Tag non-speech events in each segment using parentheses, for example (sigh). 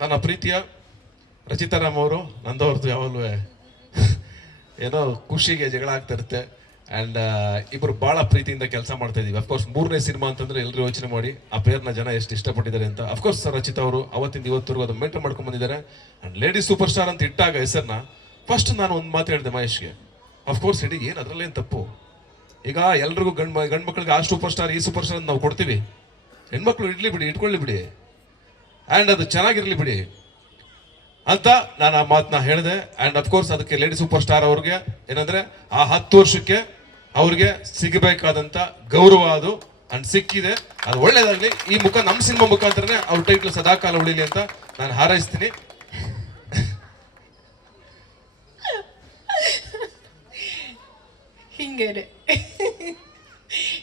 ನನ್ನ ಪ್ರೀತಿಯ ರಚಿತಾರಾಮ್ ಅವರು ನಂದವ್ರದ್ದು ಯಾವಾಗಲೂ (laughs) ಏನೋ ಖುಷಿಗೆ ಜಗಳ ಆಗ್ತಾ ಇರುತ್ತೆ. ಆ್ಯಂಡ್ ಇಬ್ಬರು ಭಾಳ ಪ್ರೀತಿಯಿಂದ ಕೆಲಸ ಮಾಡ್ತಾ ಇದ್ದೀವಿ. ಅಫ್ಕೋರ್ಸ್ ಮೂರನೇ ಸಿನಿಮಾ ಅಂತಂದ್ರೆ ಎಲ್ಲರೂ ಯೋಚನೆ ಮಾಡಿ, ಆ ಪೇರ್ನ ಜನ ಎಷ್ಟು ಇಷ್ಟಪಟ್ಟಿದ್ದಾರೆ ಅಂತ. ಅಫ್ಕೋರ್ಸ್ ರಚಿತಾ ಅವರು ಅವತ್ತಿಂದ ಇವತ್ತರೆಗೂ ಅದು ಮೆಂಟರ್ ಮಾಡ್ಕೊಂಡು ಬಂದಿದ್ದಾರೆ. ಆ್ಯಂಡ್ ಲೇಡಿ ಸೂಪರ್ ಸ್ಟಾರ್ ಅಂತ ಇಟ್ಟಾಗ ಹೆಸರನ್ನ ಫಸ್ಟ್ ನಾನು ಒಂದು ಮಾತು ಹೇಳಿದೆ ಮಹೇಶ್ಗೆ. ಅಫ್ಕೋರ್ಸ್ ಇಡೀ ಏನು ಅದರಲ್ಲೇನು ತಪ್ಪು? ಈಗ ಎಲ್ರಿಗೂ ಗಂಡ್ ಗಂಡು ಮಕ್ಕಳಿಗೆ ಆ ಸೂಪರ್ ಸ್ಟಾರ್ ಈ ಸೂಪರ್ ಸ್ಟಾರ್ ಅಂತ ನಾವು ಕೊಡ್ತೀವಿ. ಹೆಣ್ಮಕ್ಳು ಇಡ್ಲಿ ಬಿಡಿ, ಇಟ್ಕೊಳ್ಳಿ ಬಿಡಿ. ಆ್ಯಂಡ್ ಅದು ಚೆನ್ನಾಗಿರಲಿ ಬಿಡಿ. ಅಂತ ನಾನು ಆ ಮಾತನ್ನ ಹೇಳಿದೆ. ಆ್ಯಂಡ್ ಅಫ್ಕೋರ್ಸ್ ಅದಕ್ಕೆ ಲೇಡಿ ಸೂಪರ್ ಸ್ಟಾರ್ ಅವ್ರಿಗೆ ಏನಂದರೆ ಆ ಹತ್ತು ವರ್ಷಕ್ಕೆ ಅವ್ರಿಗೆ ಸಿಗಬೇಕಾದಂಥ ಗೌರವ ಅದು ಅಂಡ್ ಸಿಕ್ಕಿದೆ. ಅದು ಒಳ್ಳೇದಾಗಲಿ ಈ ಮುಖ ನಮ್ಮ ಸಿನಿಮಾ ಮುಖಾಂತರನೇ ಅವ್ರ ಟೈಟ್ಲ್ ಸದಾಕಾಲ ಉಳಿಲಿ ಅಂತ ನಾನು ಹಾರೈಸ್ತೀನಿ. ಹಿಂಗೇನೆ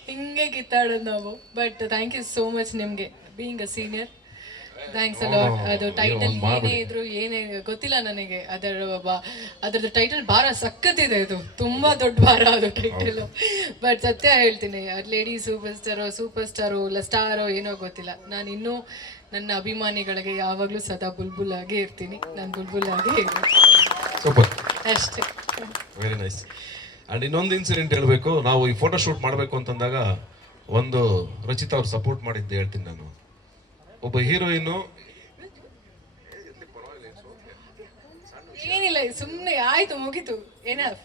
ಹಿಂಗೆ ಕಿತ್ತಾಡೋದು ನಾವು. But thank you so much ನಿಮಗೆ. ಬೀಯಿಂಗ್ ಅ ಸೀನಿಯರ್ ಥ್ಯಾಂಕ್ಸ್ ಅಲ್ಲ ಅದು ಟೈಟಲ್ ಏನೇ ಇದ್ರು ಏನೇ ಗೊತ್ತಿಲ್ಲ ನನಗೆ. ಅದರ ಅದರದ್ದು ಟೈಟಲ್ ಭಾರ ಸಖತ್ತಿದೆ ಇದು. ತುಂಬಾ ದೊಡ್ಡ ಭಾರ ಅದು ಟೈಟಲ್ ಬಟ್ ಸತ್ಯ ಹೇಳ್ತೀನಿ ಲೇಡಿ ಸೂಪರ್ ಸ್ಟಾರೋ ಸೂಪರ್ ಸ್ಟಾರೋ ಇಲ್ಲ ಸ್ಟಾರೋ ಏನೋ ಗೊತ್ತಿಲ್ಲ. ನಾನು ಇನ್ನೂ ನನ್ನ ಅಭಿಮಾನಿಗಳಿಗೆ ಯಾವಾಗಲೂ ಸದಾ ಬುಲ್ಬುಲ್ ಆಗೇ ಇರ್ತೀನಿ. ನಾನು ಬುಲ್ಬುಲ್ ಆಗಿ ಇರ್ತೀನಿ ಸೂಪರ್ ಅಷ್ಟೇ. ವೆರಿ ನೈಸ್ ಅಂಡ್ ಇನ್ನೊಂದು ಇನ್ಸಿಡೆಂಟ್ ಹೇಳಬೇಕು. ನಾವು ಈ ಫೋಟೋ ಶೂಟ್ ಮಾಡಬೇಕು ಅಂತಂದಾಗ ಒಂದು ರಚಿತಾ ಅವ್ರು ಸಪೋರ್ಟ್ ಮಾಡಿದ್ದು ಹೇಳ್ತೀನಿ ನಾನು. ಒಬ್ಬ ಹೀರೋಯಿನ್ ಏನಿಲ್ಲ ಸುಮ್ಮನೆ ಆಯ್ತು ಮುಗೀತು. ಏನಫ್